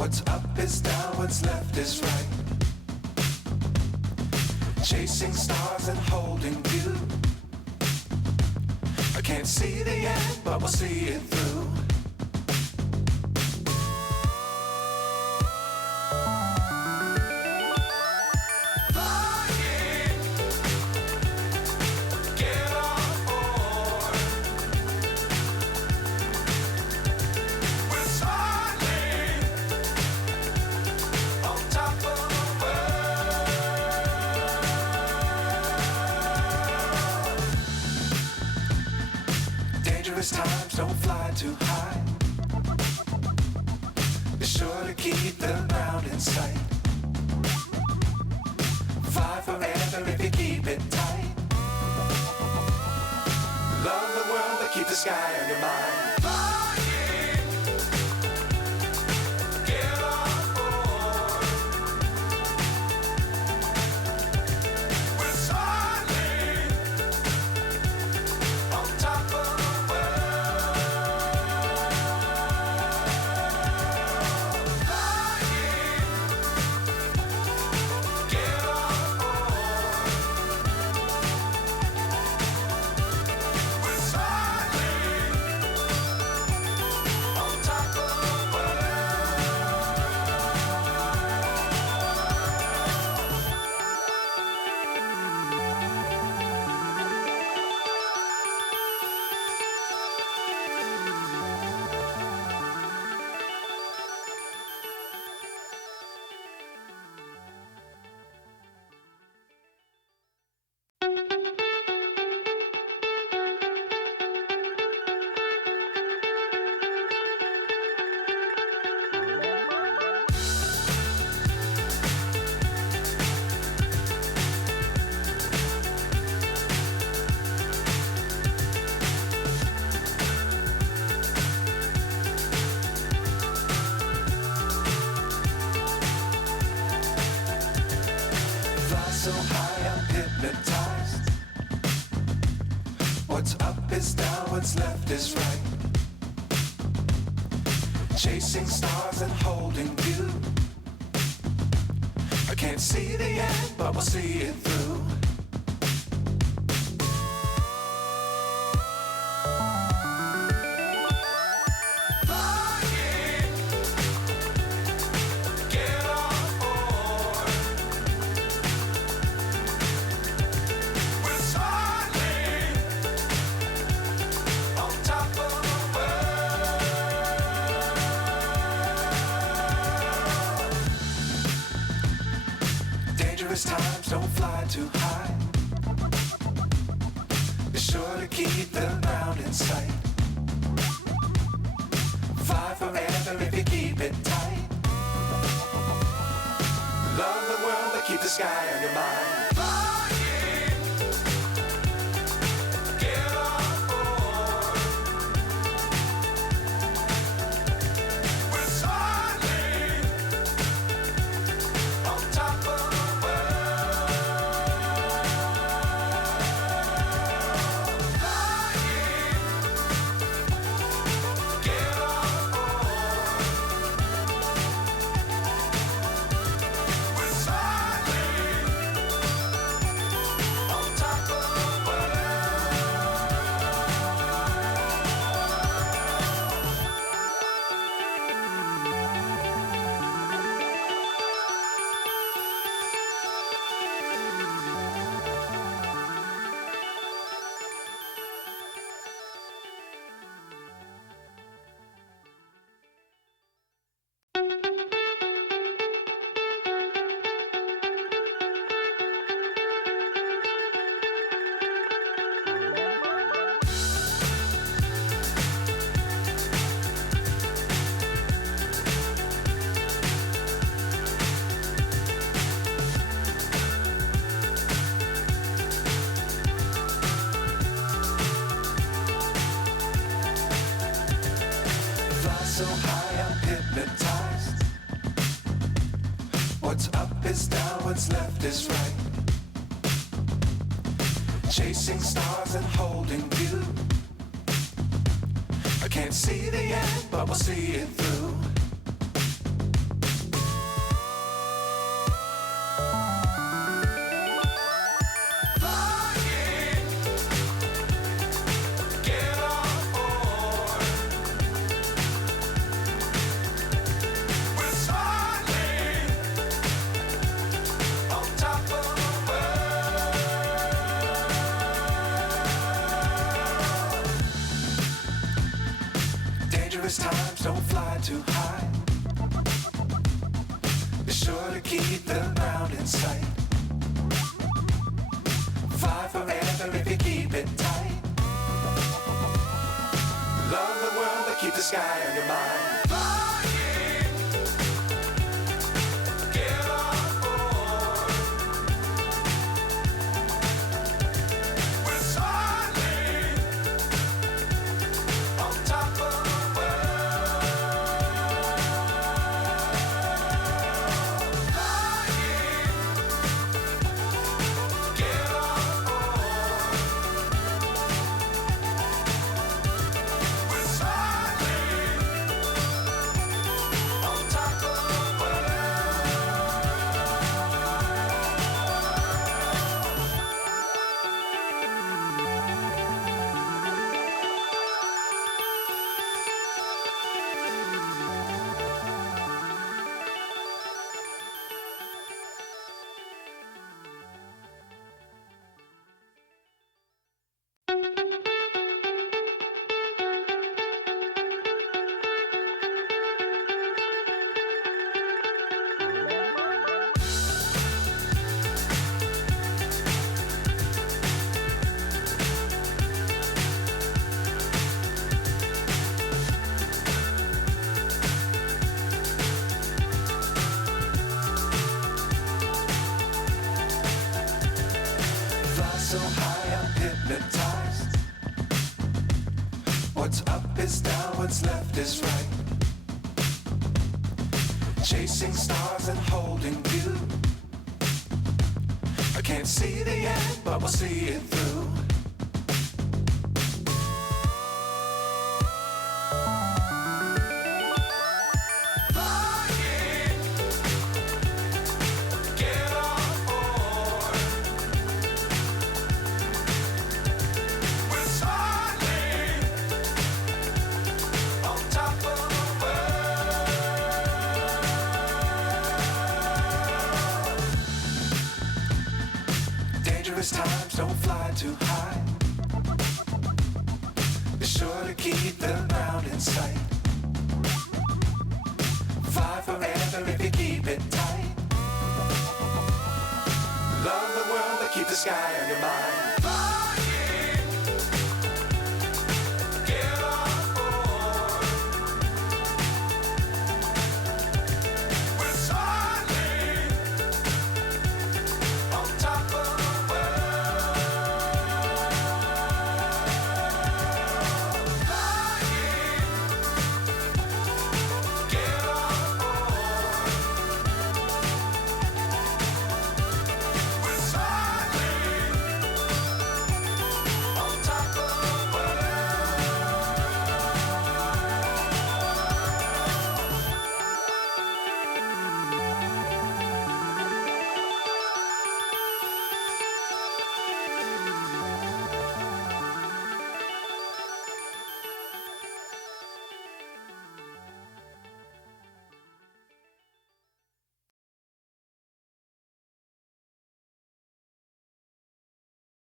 What's up is down, what's left is right. Chasing stars and holding you. I can't see the end, but we'll see it through. Times don't fly too high. Be sure to keep the ground in sight. Fly forever if you keep it tight. Love the world but keep the sky on your mind. So high I'm hypnotized. What's up is down, what's left is right. Chasing stars and holding you. I can't see the end, but we'll see it through. Times don't fly too high. Be sure to keep the ground in sight. Fly forever if you keep it tight. Love the world but keep the sky on your mind. So high I'm hypnotized. What's up is down, what's left is right. Chasing stars and holding you. I can't see the end, but we'll see it through. don't fly too high. Be sure to keep the ground in sight. Fly forever if you keep it tight. Love the world, but keep the sky on your mind. Flying, get on board. We're soaring on top of the world. Flying, get on board. We're soaring on top of the fly so high, I'm hypnotized. What's up is down, what's left is right. Chasing stars and holding you. I can't see the end, but we'll see it through. Flying, get on board. We're soaring on top of the world. Dangerous times, don't fly too high. Be sure to keep the ground in sight. Fly forever if you keep it tight. Love the world, but keep the sky on your mind.